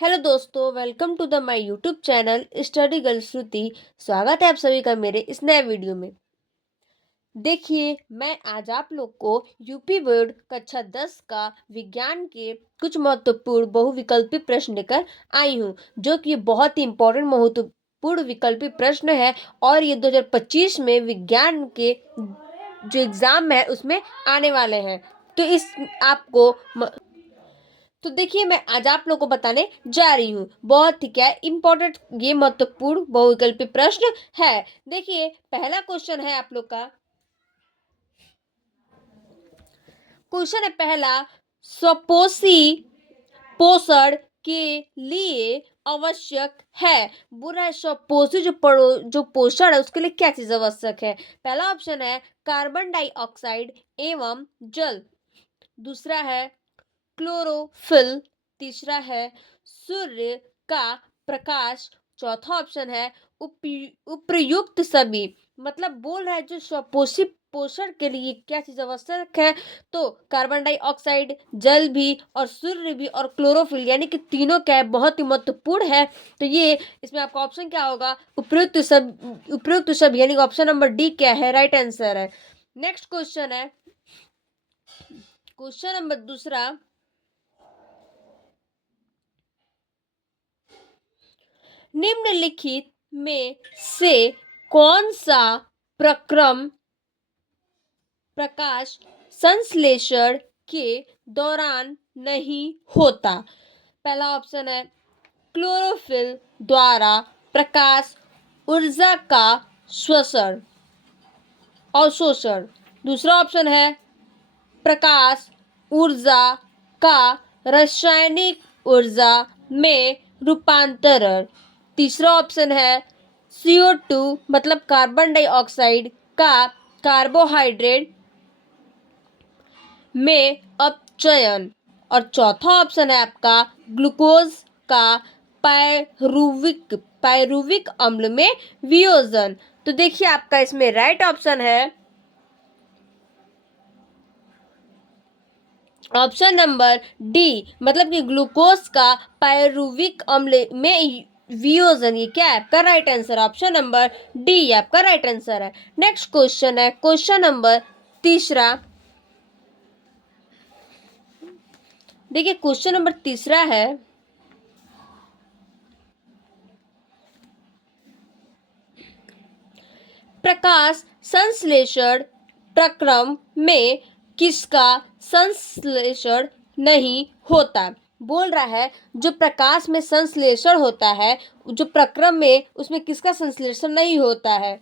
Hello दोस्तों, welcome to the my YouTube channel study girl Shruti. स्वागत है आप सभी का मेरे इस नए वीडियो में। देखिए, मैं आज आप लोग को यूपी बोर्ड कक्षा 10 का विज्ञान के कुछ महत्वपूर्ण बहुविकल्पी प्रश्न लेकर आई हूँ, जो कि बहुत ही इम्पोर्टेंट महत्वपूर्ण विकल्पी प्रश्न है। और ये 2025 में विज्ञान के जो एग्जाम है उसमें आने वाले हैं। तो इस आपको तो देखिए, मैं आज आप लोगों को बताने जा रही हूँ बहुत ही क्या इम्पोर्टेंट ये महत्वपूर्ण बहुविकल्पी प्रश्न है। देखिए, पहला क्वेश्चन है आप लोग का। क्वेश्चन है पहला, स्वपोषी पोषण के लिए आवश्यक है। बोल रहा है स्वपोषी जो पोषण है उसके लिए क्या चीज आवश्यक है। पहला ऑप्शन है कार्बन डाइऑक्साइड एवं जल। दूसरा है क्लोरोफिल। तीसरा है सूर्य का प्रकाश। चौथा ऑप्शन है उपयुक्त सभी। मतलब बोल रहा है जो स्वपोषी पोषण के लिए क्या चीज आवश्यक है, तो कार्बन डाइऑक्साइड, जल भी और सूर्य भी और क्लोरोफिल, यानी कि तीनों क्या है बहुत ही महत्वपूर्ण है। तो ये इसमें आपका ऑप्शन क्या होगा, उपयुक्त सब, यानी ऑप्शन नंबर डी क्या है राइट आंसर है। नेक्स्ट क्वेश्चन है क्वेश्चन नंबर दूसरा। निम्नलिखित में से कौन सा प्रक्रम प्रकाश संश्लेषण के दौरान नहीं होता। पहला ऑप्शन है क्लोरोफिल द्वारा प्रकाश ऊर्जा का श्वसन अवशोषण। दूसरा ऑप्शन है प्रकाश ऊर्जा का रासायनिक ऊर्जा में रूपांतरण। तीसरा ऑप्शन है CO2 मतलब कार्बन डाइऑक्साइड का कार्बोहाइड्रेट में अपचयन। और चौथा ऑप्शन है आपका ग्लूकोज का पायरुविक अम्ल में वियोजन। तो देखिए, आपका इसमें राइट ऑप्शन है ऑप्शन नंबर डी, मतलब कि ग्लूकोज का पायरुविक अम्ल में वियोजन। ये क्या है आपका right answer, option number D आपका राइट आंसर है। नेक्स्ट क्वेश्चन है क्वेश्चन नंबर तीसरा। देखिए, क्वेश्चन नंबर तीसरा है प्रकाश संश्लेषण प्रक्रम में किसका संश्लेषण नहीं होता। बोल रहा है जो प्रकाश में संश्लेषण होता है, जो प्रक्रम में, उसमें किसका संश्लेषण नहीं होता है।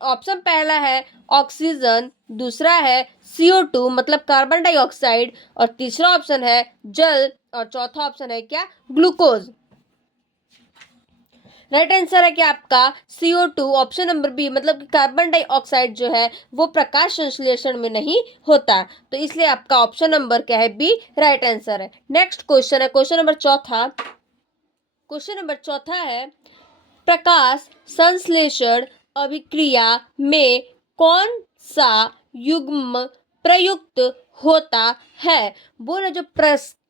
ऑप्शन पहला है ऑक्सीजन। दूसरा है CO2 मतलब कार्बन डाइऑक्साइड। और तीसरा ऑप्शन है जल। और चौथा ऑप्शन है क्या, ग्लूकोज। राइट आंसर है क्या आपका CO2 ऑप्शन नंबर बी, मतलब कि कार्बन डाइऑक्साइड जो है वो प्रकाश संश्लेषण में नहीं होता। तो इसलिए आपका ऑप्शन नंबर क्या है, बी राइट आंसर है। नेक्स्ट क्वेश्चन है क्वेश्चन नंबर चौथा। क्वेश्चन नंबर चौथा है प्रकाश संश्लेषण अभिक्रिया में कौन सा युग्म प्रयुक्त होता है। बोले जो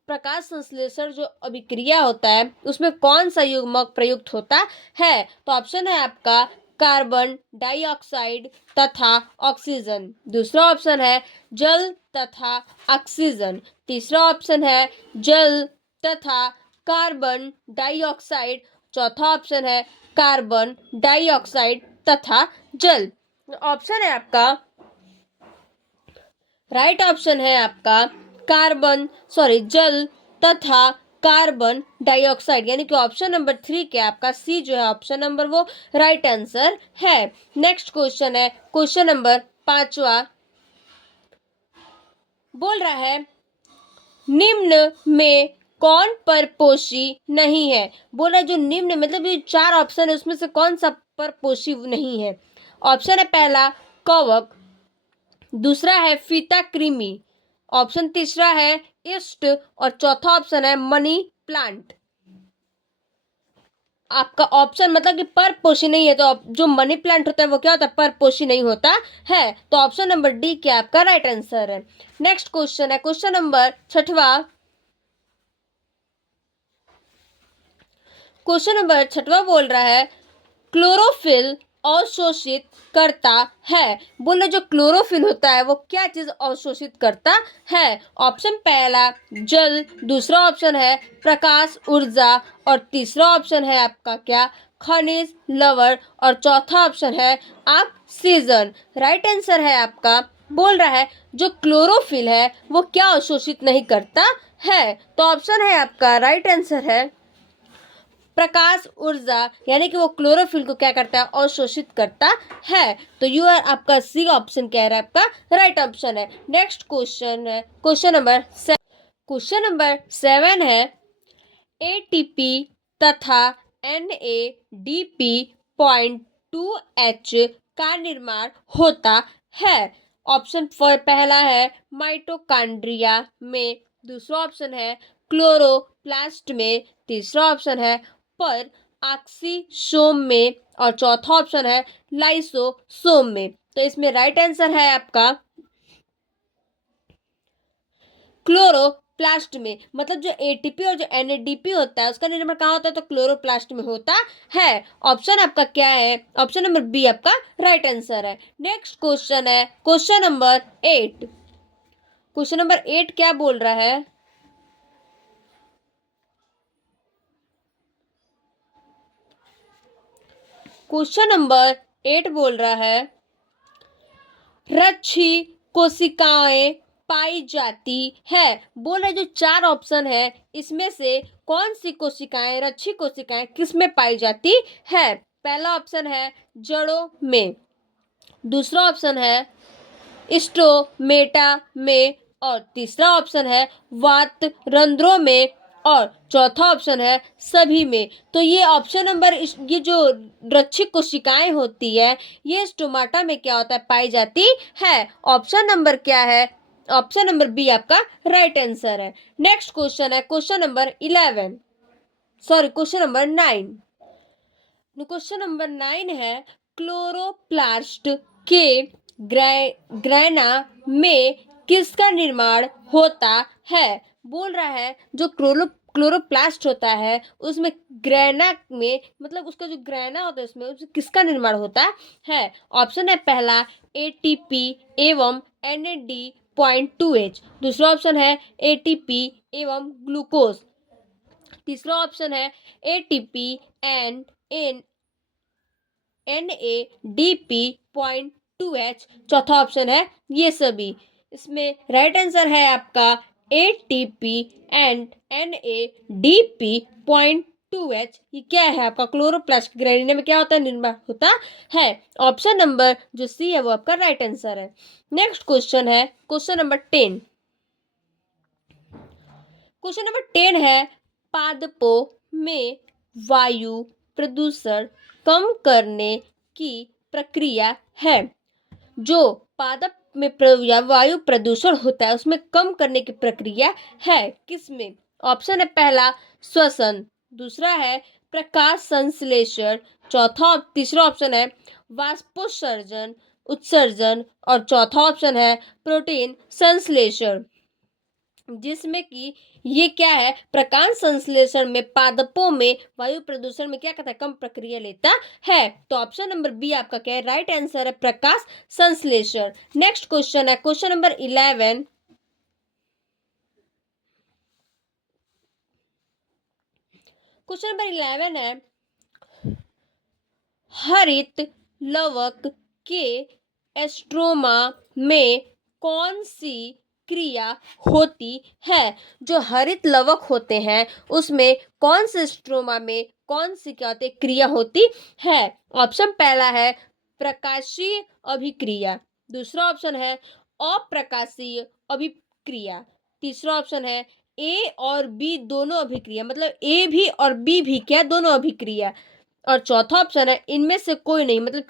प्रकाश संश्लेषण जो अभिक्रिया होता है उसमें कौन सा युग्मक प्रयुक्त होता है। तो ऑप्शन है आपका कार्बन डाइऑक्साइड तथा ऑक्सीजन। दूसरा ऑप्शन है जल तथा ऑक्सीजन। तीसरा ऑप्शन है जल तथा कार्बन डाइऑक्साइड। चौथा ऑप्शन है कार्बन डाइऑक्साइड तथा जल। ऑप्शन है आपका राइट ऑप्शन है आपका जल तथा कार्बन डाइऑक्साइड, यानी कि ऑप्शन नंबर 3 क्या आपका सी जो है ऑप्शन नंबर वो राइट आंसर है। नेक्स्ट क्वेश्चन है क्वेश्चन नंबर पांचवा। बोल रहा है निम्न में कौन परपोषी नहीं है। बोल रहा है जो निम्न मतलब ये 4 ऑप्शन है उसमें से कौन सा परपोषी नहीं है। ऑप्शन है पहला कवक। दूसरा है फीता कृमि। ऑप्शन तीसरा है ईस्ट। और चौथा ऑप्शन है मनी प्लांट। आपका ऑप्शन मतलब कि परपोषी नहीं है, तो जो मनी प्लांट होता है वो क्या होता है, परपोषी नहीं होता है। तो ऑप्शन नंबर डी क्या आपका राइट आंसर है। नेक्स्ट क्वेश्चन है क्वेश्चन नंबर छठवा। क्वेश्चन नंबर 6वां बोल रहा है क्लोरोफिल अवशोषित करता है। बोले जो क्लोरोफिल होता है वो क्या चीज अवशोषित करता है। ऑप्शन पहला जल, दूसरा ऑप्शन है प्रकाश ऊर्जा, और तीसरा ऑप्शन है आपका क्या खनिज लवण, और चौथा ऑप्शन है ऑक्सीजन। राइट आंसर है आपका बोल रहा है जो क्लोरोफिल है वो क्या अवशोषित नहीं करता है। तो ऑप्शन है आपका राइट आंसर है प्रकाश ऊर्जा, यानी कि वो क्लोरोफिल को क्या करता है अवशोषित करता है। तो यू आर आपका सी ऑप्शन कह रहा है आपका राइट ऑप्शन है। नेक्स्ट क्वेश्चन है क्वेश्चन नंबर 7 है एटीपी तथा एनएडीपी पॉइंट 2H का निर्माण होता है। ऑप्शन पहला है माइटोकॉन्ड्रिया में, दूसरा ऑप्शन है क्लोरोप्लास्ट में, तीसरा ऑप्शन है पर ऑक्सीसोम में, और चौथा ऑप्शन है लाइसोसोम में। तो इसमें राइट आंसर है आपका क्लोरोप्लास्ट में। मतलब जो एटीपी और जो एनएडीपी होता है उसका निर्माण कहाँ होता है तो क्लोरोप्लास्ट में होता है। ऑप्शन आपका क्या है ऑप्शन नंबर बी आपका राइट आंसर है। नेक्स्ट क्वेश्चन है क्वेश्चन नंबर 8। क्वेश्चन नंबर 8 क्या बोल रहा है क्वेश्चन नंबर 8 बोल रहा है रच्छी कोशिकाएं पाई जाती है। बोल रहे जो 4 ऑप्शन है इसमें से कौन सी कोशिकाएं रच्छी कोशिकाएं किस में पाई जाती है। पहला ऑप्शन है जड़ों में, दूसरा ऑप्शन है स्टोमेटा में, और तीसरा ऑप्शन है वात रंध्रों में, और चौथा ऑप्शन है सभी में। तो ये ऑप्शन नंबर ये जो रक्षित कोशिकाएं होती है ये स्टोमाटा में क्या होता है पाई जाती है। ऑप्शन नंबर क्या है ऑप्शन नंबर बी आपका राइट आंसर है। नेक्स्ट क्वेश्चन है question number 11 sorry question number 9। Question number 9 है क्लोरोप्लास्ट के ग्रैना में किसका निर्माण होता है। बोल रहा है जो क्लोरोप्लास्ट होता है उसमें ग्रैना में मतलब उसका जो ग्रैना होता है उसमें किसका निर्माण होता है। ऑप्शन है पहला एटीपी एवं NAD.2H, दूसरा ऑप्शन है एटीपी एवं ग्लूकोज, तीसरा ऑप्शन है एटीपी एंड NADP.2H, चौथा ऑप्शन है ये सभी। इसमें राइट आंसर है आपका ATP एंड NADP.2H। ये क्या है आपका क्लोरोप्लास्ट ग्रैनुले में क्या होता है निर्माण होता है। ऑप्शन नंबर जो सी है वो आपका राइट आंसर है। नेक्स्ट क्वेश्चन है क्वेश्चन नंबर 10। क्वेश्चन नंबर 10 है पादपों में वायु प्रदूषण कम करने की प्रक्रिया है। जो पादप में वायु प्रदूषण होता है उसमें कम करने की प्रक्रिया है किसमें। ऑप्शन है पहला श्वसन, दूसरा है प्रकाश संश्लेषण, तीसरा ऑप्शन है वाष्पोत्सर्जन उत्सर्जन, और चौथा ऑप्शन है प्रोटीन संश्लेषण। जिसमें कि ये क्या है प्रकाश संश्लेषण में पादपों में वायु प्रदूषण में क्या करता है कम प्रक्रिया लेता है। तो ऑप्शन नंबर बी आपका क्या है राइट आंसर है प्रकाश संश्लेषण। नेक्स्ट क्वेश्चन है क्वेश्चन नंबर 11। क्वेश्चन नंबर 11 है हरित लवक के एस्ट्रोमा में कौन सी क्रिया होती है। जो हरित लवक होते हैं उसमें कौन से स्ट्रोमा में कौन सी क्या होती है क्रिया होती है। ऑप्शन पहला है प्रकाशीय अभिक्रिया, दूसरा ऑप्शन है अप्रकाशीय अभिक्रिया, तीसरा ऑप्शन है ए और बी दोनों अभिक्रिया, मतलब ए भी और बी भी क्या दोनों अभिक्रिया, और चौथा ऑप्शन है इनमें से कोई नहीं, मतलब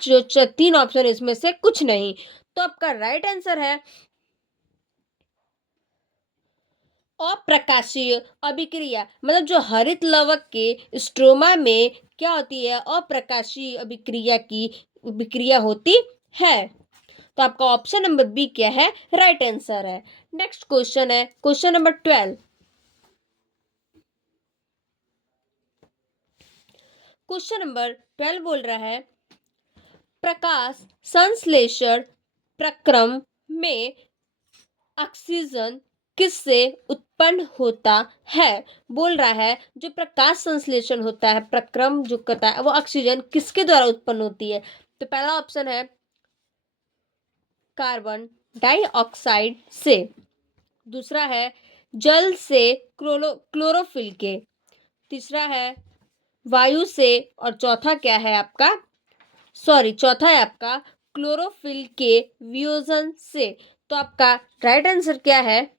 3 ऑप्शन इसमें से कुछ नहीं। तो आपका राइट आंसर है अप्रकाशीय अभिक्रिया। मतलब जो हरित लवक के स्ट्रोमा में क्या होती है अप्रकाशीय अभिक्रिया होती है। तो आपका ऑप्शन नंबर बी क्या है राइट आंसर है। नेक्स्ट क्वेश्चन है क्वेश्चन नंबर 12। क्वेश्चन नंबर 12 बोल रहा है प्रकाश संश्लेषण प्रक्रम में ऑक्सीजन किससे उत्पन्न होता है। बोल रहा है जो प्रकाश संश्लेषण होता है प्रक्रम जो करता है वो ऑक्सीजन किसके द्वारा उत्पन्न होती है। तो पहला ऑप्शन है कार्बन डाइऑक्साइड से, दूसरा है जल से क्लोरोफिल के, तीसरा है वायु से, और चौथा है आपका क्लोरोफिल के वियोजन से। तो आपका राइट आंसर क्या है,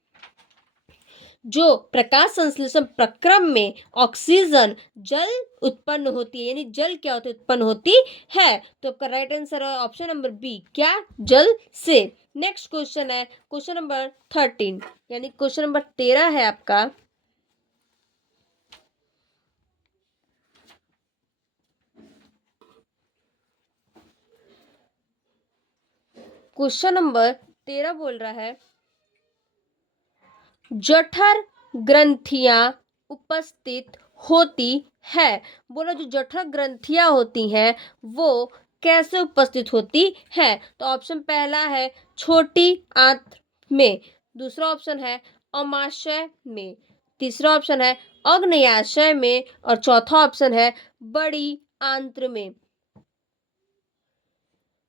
जो प्रकाश संश्लेषण प्रक्रम में ऑक्सीजन जल उत्पन्न होती है, यानी जल क्या होती है उत्पन्न होती है। तो आपका राइट आंसर है ऑप्शन नंबर बी, क्या, जल से। नेक्स्ट क्वेश्चन है क्वेश्चन नंबर 13, यानी क्वेश्चन नंबर 13 है आपका क्वेश्चन नंबर 13 बोल रहा है जठर ग्रंथियां उपस्थित होती है। बोलो जो जठर ग्रंथियां होती हैं वो कैसे उपस्थित होती है। तो ऑप्शन पहला है छोटी आंत्र में, दूसरा ऑप्शन है अमाशय में, तीसरा ऑप्शन है अग्न्याशय में, और चौथा ऑप्शन है बड़ी आंत्र में।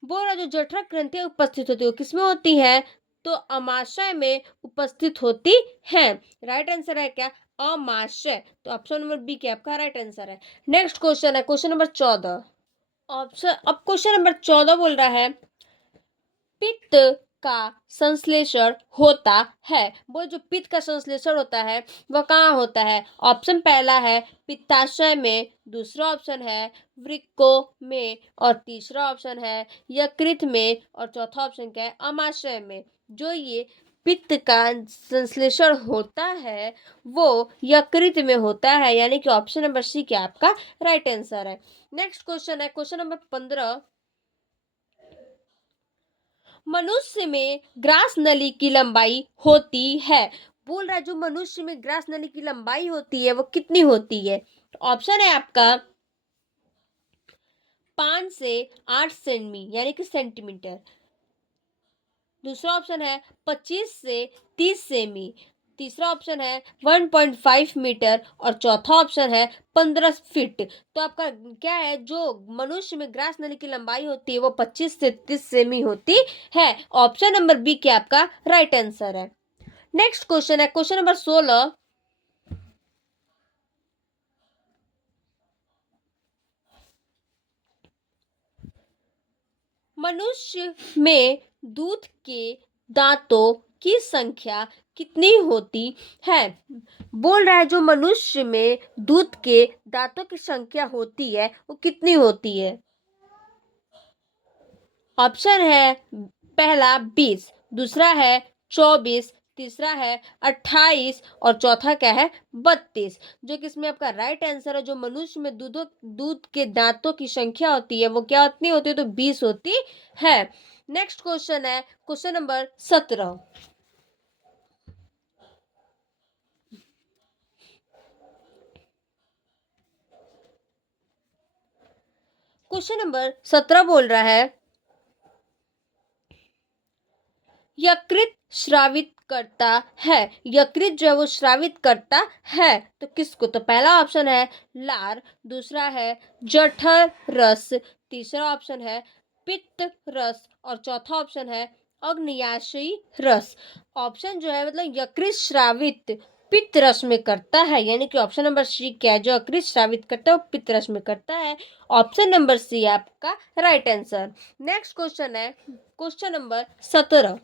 बोल रहा जो जठर ग्रंथियां उपस्थित होती है वो किसमें होती है, तो अमाशय में उपस्थित होती है। राइट आंसर है क्या, अमाशय। तो ऑप्शन नंबर बी क्या आपका राइट आंसर है। नेक्स्ट क्वेश्चन है क्वेश्चन नंबर 14। अब क्वेश्चन नंबर 14 बोल रहा है पित्त का संश्लेषण होता है। वो जो पित्त का संश्लेषण होता है वह कहाँ होता है। ऑप्शन पहला है पित्ताशय में, दूसरा ऑप्शन है वृक्कों में, और तीसरा ऑप्शन है यकृत में, और चौथा ऑप्शन क्या है अमाशय में। जो ये पित्त का संश्लेषण होता है वो यकृत में होता है, यानी कि ऑप्शन नंबर सी क्या आपका राइट आंसर है। नेक्स्ट क्वेश्चन है क्वेश्चन नंबर 15। मनुष्य में ग्रास नली की लंबाई होती है। बोल रहा है जो मनुष्य में ग्रास नली की लंबाई होती है वो कितनी होती है। ऑप्शन है आपका 5 से 8 सेमी यानी कि सेंटीमीटर, दूसरा ऑप्शन है 25 से 30 सेमी, तीसरा ऑप्शन है 1.5 मीटर, और चौथा ऑप्शन है 15 फीट। तो आपका क्या है, जो मनुष्य में ग्रास नली की लंबाई होती है वो 25 से 30 सेमी होती है। ऑप्शन नंबर बी क्या आपका राइट आंसर है। नेक्स्ट क्वेश्चन है क्वेश्चन नंबर 16। मनुष्य में दूध के दांतों की संख्या कितनी होती है। बोल रहा है जो मनुष्य में दूध के दांतों की संख्या होती है वो कितनी होती है। ऑप्शन है पहला 20, दूसरा है 24, तीसरा है 28, और चौथा क्या है 32। जो कि इसमें आपका राइट आंसर है जो मनुष्य में दूध के दांतों की संख्या होती है वो क्या कितनी होती है, तो 20 होती है। नेक्स्ट क्वेश्चन है क्वेश्चन नंबर 17। क्वेश्चन नंबर 17 बोल रहा है यकृत श्रावित करता है। यकृत जो है वो श्रावित करता है तो किसको। तो पहला ऑप्शन है लार, दूसरा है जठर रस, तीसरा ऑप्शन है पित्त रस, और चौथा ऑप्शन है अग्न्याशयी रस। ऑप्शन जो है मतलब यकृत श्रावित पित्त रस में करता है, यानी कि ऑप्शन नंबर सी क्या है, जो यकृत श्रावित करता है वो पित्त रस में करता है। ऑप्शन नंबर सी आपका राइट आंसर। नेक्स्ट क्वेश्चन है क्वेश्चन नंबर 17।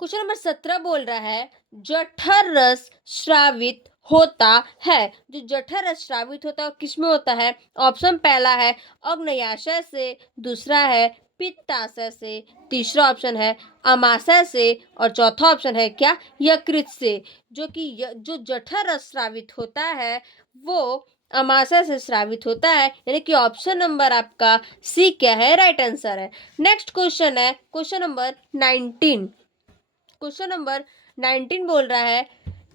क्वेश्चन नंबर 17 बोल रहा है जठर रस श्रावित होता है। जो जठर रस श्रावित होता है किस में होता है। ऑप्शन पहला है अग्न्याशय से, दूसरा है पित्ताशय से, तीसरा ऑप्शन है अमाशय से, और चौथा ऑप्शन है क्या यकृत से। जो जठर रस श्रावित होता है वो अमाशय से श्रावित होता है, यानी कि ऑप्शन नंबर आपका सी क्या है राइट आंसर है। नेक्स्ट क्वेश्चन है क्वेश्चन नंबर 19। क्वेश्चन नंबर 19 बोल रहा है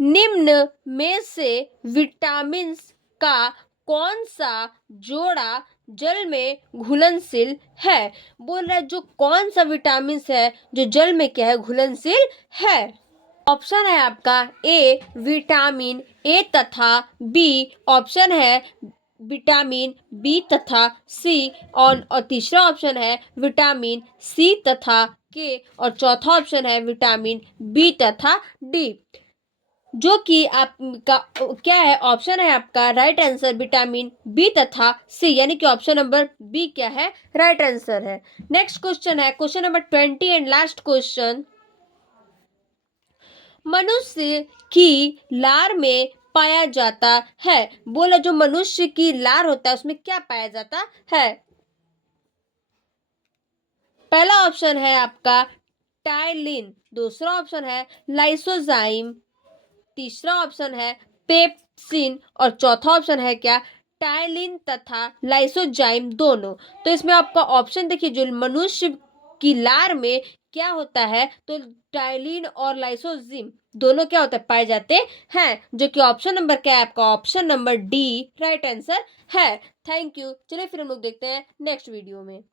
निम्न में से विटामिन का कौन सा जोड़ा जल में घुलनशील है। बोल रहा है जो कौन सा विटामिन है जो जल में क्या है, घुलनशील है। ऑप्शन है आपका ए विटामिन ए तथा बी, ऑप्शन है विटामिन बी तथा सी, और तीसरा ऑप्शन है विटामिन सी तथा के, और चौथा ऑप्शन है विटामिन बी तथा डी। जो कि आपका क्या है, ऑप्शन है आपका राइट आंसर विटामिन बी तथा सी, यानी कि ऑप्शन नंबर बी क्या है, राइट आंसर है। नेक्स्ट क्वेश्चन है question number 20 and last question. मनुष्य की लार में पाया जाता है। बोला जो मनुष्य की लार होता है उसमें क्या पाया जाता है। पहला ऑप्शन है आपका टाइलिन, दूसरा ऑप्शन है लाइसोजाइम, तीसरा ऑप्शन है पेप्सिन, और चौथा ऑप्शन है क्या, टाइलिन तथा लाइसोजाइम दोनों। तो इसमें आपका ऑप्शन देखिए, जो मनुष्य की लार में क्या होता है, तो टाइलिन और लाइसोजिम दोनों क्या होता है, पाए जाते हैं, जो कि ऑप्शन नंबर क्या है आपका, option number D right answer है। Thank you. चलिए फिर हम लोग देखते हैं नेक्स्ट वीडियो में।